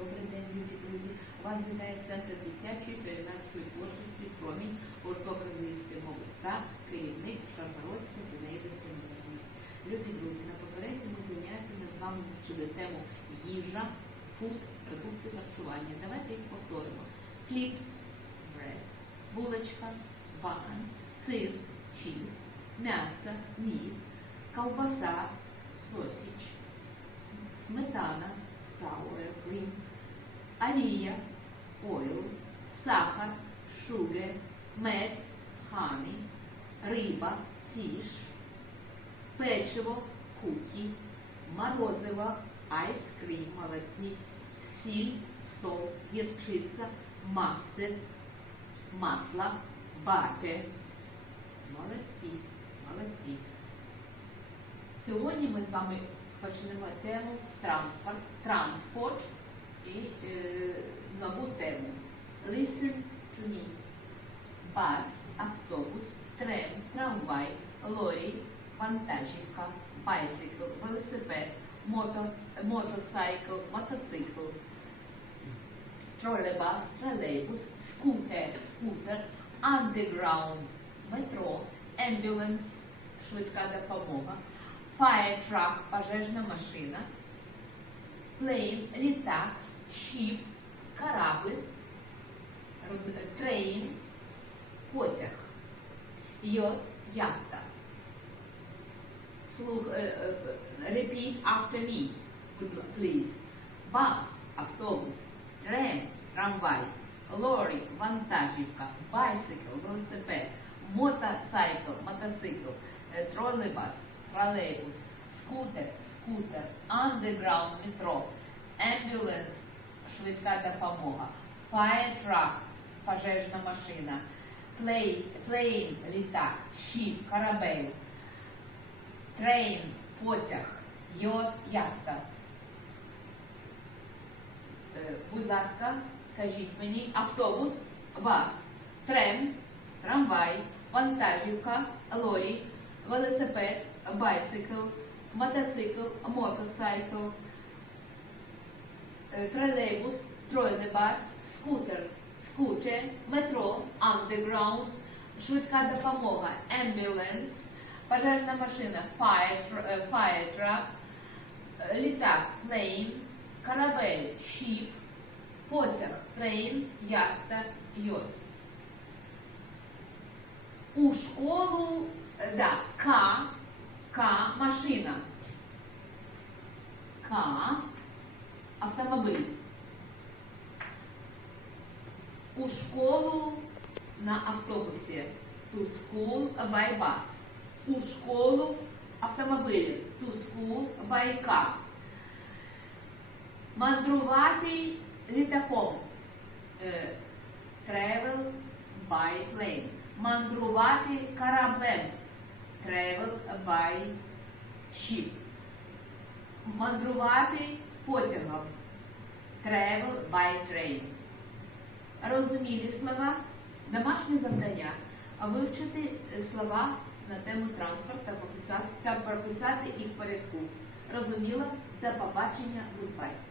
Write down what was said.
Добрий день, любі друзі. Вас вітає центр дитячої та юнацької творчості промінь гурток мови керівник Шаргородська Зінаїда Семенівна. Любі друзі, на попередньому занятті ми з вами вчили тему їжа, фуд, продукти харчування. Давайте їх повторимо. Хліб, bread, булочка, бан, сир, чіз, м'ясо, мід, ковбаса, сосіч, сметана, sour cream, олія, oil, сахар, sugar, мед, honey, риба, fish, печиво, кукі, морозиво, айскрім, молодці, сіль, сол, гірчиця, мастер, масло, бате. Молодці, молодці. Сьогодні ми з вами почнемо тему транспорт, транспорт і е, нову тему. Listen to me. Бас, автобус, трен, трамвай, лорі, вантажівка, байсикл, велосипед, мото, мотоцикл, мотоцикл, тролейбус, тролейбус, скутер, скутер, андеграунд, метро, ембюленс, швидка допомога, фаєтрак, пожежна машина, плейн, літак, шіп, корабль, роз- трейн, потяг, йот, яхта. Слух, е, е, repeat after me, please. Бас, автобус, трен, трамвай, лорі, вантажівка, байсикл, велосипед, мотоцикл, мотоцикл, е, тролейбус, тролейбус, скутер, скутер, андеграунд, метро, ембюленс, швидка допомога, фаєтрак, пожежна машина, плейн, літак, шіп, корабель, трейн, потяг, йод, яхта. Е, Будь ласка, кажіть мені, автобус, бас, трен, трамвай, вантажівка, лорі, велосипед, байсикл, мотоцикл, е, тролейбус, тролейбус, скутер, скутер, метро, андеграунд, швидка допомога, ембюленс, пожежна машина, tr- е, е, літак, plane, корабель, ship, потяг, трейн, яхта, йот. У школу, е, да, К, К, машина. К, автомобиль. У школу на автобусі. To school by bus. У школу автомобилі. To school by car. Мандрувати літаком. Е, Travel by plane. Мандрувати кораблем. Travel by ship. Мандрувати потягом. Travel by train. Розумілі слова, домашнє завдання, а вивчити е, слова на тему транспорт та прописати, та прописати їх в порядку. Розуміло? До побачення, goodbye.